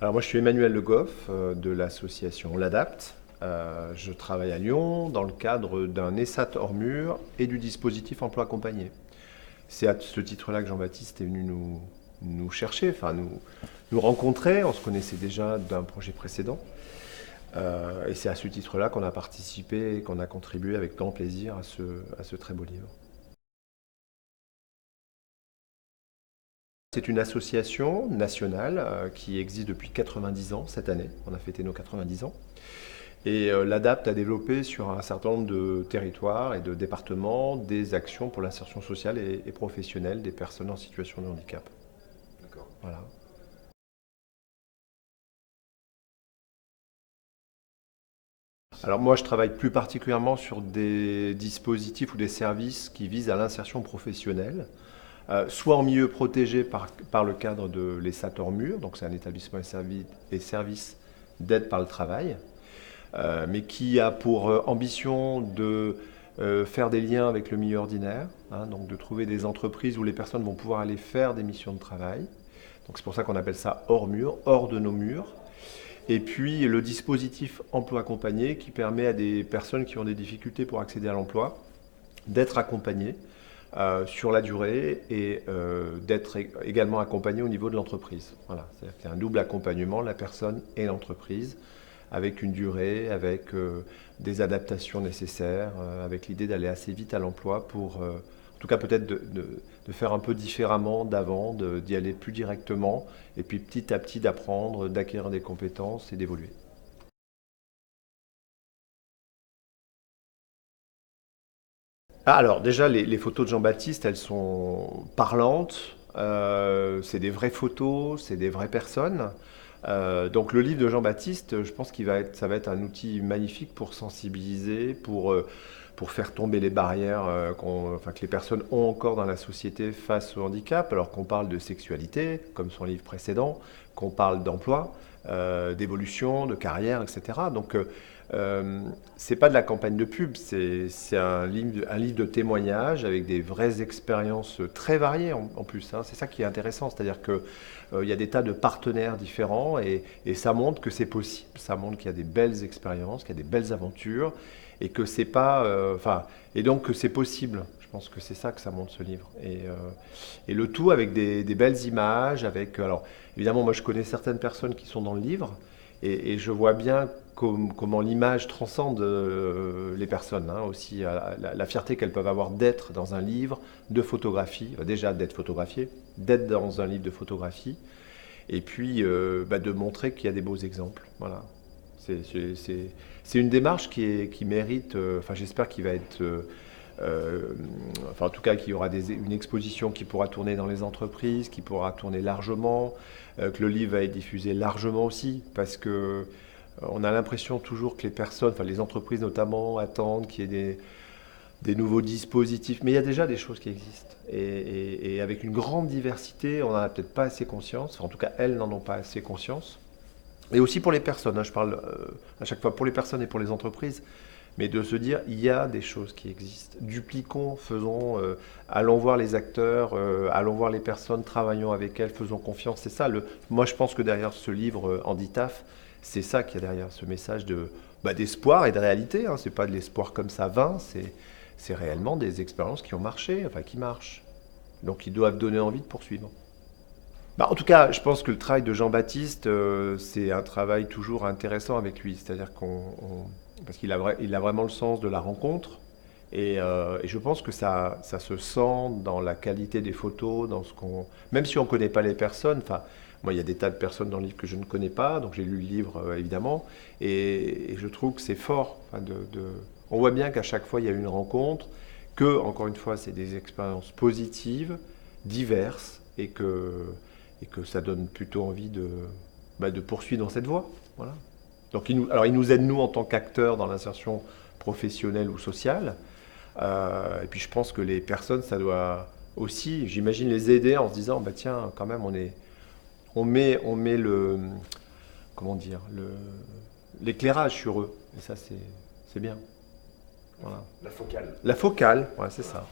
Alors moi je suis Emmanuel Le Goff de l'association L'Adapte. Je travaille à Lyon dans le cadre d'un ESAT hors mur et du dispositif emploi accompagné. C'est à ce titre-là que Jean-Baptiste est venu nous chercher, enfin nous rencontrer. On se connaissait déjà d'un projet précédent. Et c'est à ce titre-là qu'on a participé et qu'on a contribué avec grand plaisir à ce très beau livre. C'est une association nationale qui existe depuis 90 ans cette année. On a fêté nos 90 ans. Et l'ADAPT a développé sur un certain nombre de territoires et de départements des actions pour l'insertion sociale et professionnelle des personnes en situation de handicap. D'accord. Voilà. Alors moi, je travaille plus particulièrement sur des dispositifs ou des services qui visent à l'insertion professionnelle, soit en milieu protégé par le cadre de l'ESAT hors mur, donc c'est un établissement et service d'aide par le travail, mais qui a pour ambition de faire des liens avec le milieu ordinaire, hein, donc de trouver des entreprises où les personnes vont pouvoir aller faire des missions de travail. Donc c'est pour ça qu'on appelle ça hors mur, hors de nos murs. Et puis le dispositif emploi accompagné qui permet à des personnes qui ont des difficultés pour accéder à l'emploi d'être accompagnées sur la durée et d'être également accompagnées au niveau de l'entreprise. Voilà, c'est-à-dire qu'il y a un double accompagnement, la personne et l'entreprise, avec une durée, avec des adaptations nécessaires, avec l'idée d'aller assez vite à l'emploi pour, en tout cas peut-être de faire un peu différemment d'avant, d'y aller plus directement, et puis petit à petit d'apprendre, d'acquérir des compétences et d'évoluer. Ah, alors déjà, les photos de Jean-Baptiste, elles sont parlantes. C'est des vraies photos, c'est des vraies personnes. Donc le livre de Jean-Baptiste, je pense ça va être un outil magnifique pour sensibiliser, pour faire tomber les barrières enfin, que les personnes ont encore dans la société face au handicap, alors qu'on parle de sexualité, comme son livre précédent, qu'on parle d'emploi, d'évolution, de carrière, etc. Donc c'est pas de la campagne de pub, c'est un livre de témoignages avec des vraies expériences très variées en plus, hein. C'est ça qui est intéressant, c'est-à-dire que il y a des tas de partenaires différents et ça montre que c'est possible, ça montre qu'il y a des belles expériences, qu'il y a des belles aventures et que c'est pas, enfin, et donc que c'est possible. Je pense que c'est ça que ça montre ce livre. Et le tout avec des belles images, avec, alors évidemment moi je connais certaines personnes qui sont dans le livre et je vois bien comment l'image transcende les personnes, hein, aussi la fierté qu'elles peuvent avoir d'être dans un livre de photographie, déjà d'être photographié, d'être dans un livre de photographie, et puis de montrer qu'il y a des beaux exemples. Voilà. C'est une démarche qui mérite, enfin j'espère qu'il va être, euh, enfin en tout cas qu'il y aura une exposition qui pourra tourner dans les entreprises, qui pourra tourner largement, que le livre va être diffusé largement aussi, parce que on a l'impression toujours que les personnes, enfin les entreprises notamment, attendent qu'il y ait des nouveaux dispositifs. Mais il y a déjà des choses qui existent. Et avec une grande diversité, on n'en a peut-être pas assez conscience. Enfin, en tout cas, elles n'en ont pas assez conscience. Et aussi pour les personnes, hein, je parle à chaque fois pour les personnes et pour les entreprises, mais de se dire, il y a des choses qui existent. Dupliquons, faisons, allons voir les acteurs, allons voir les personnes, travaillons avec elles, faisons confiance. C'est ça, moi je pense que derrière ce livre, Handitaf, c'est ça qu'il y a derrière ce message d'espoir et de réalité, hein. C'est pas de l'espoir comme ça vain, c'est réellement des expériences qui ont marché, enfin qui marchent. Donc ils doivent donner envie de poursuivre. En tout cas, je pense que le travail de Jean-Baptiste, c'est un travail toujours intéressant avec lui. C'est-à-dire parce qu'il a vraiment le sens de la rencontre. Et je pense que ça se sent dans la qualité des photos, même si on ne connaît pas les personnes. Enfin, moi, il y a des tas de personnes dans le livre que je ne connais pas, donc j'ai lu le livre évidemment, et je trouve que c'est fort. Enfin, on voit bien qu'à chaque fois, il y a une rencontre, que, encore une fois, c'est des expériences positives, diverses, et que ça donne plutôt envie de poursuivre dans cette voie. Voilà. Donc alors il nous aide nous en tant qu'acteurs dans l'insertion professionnelle ou sociale. Et puis je pense que les personnes, ça doit aussi, j'imagine, les aider en se disant, bah tiens, quand même, on met comment dire, l'éclairage sur eux. Et ça, c'est bien. Voilà. La focale. La focale, ouais, c'est ça.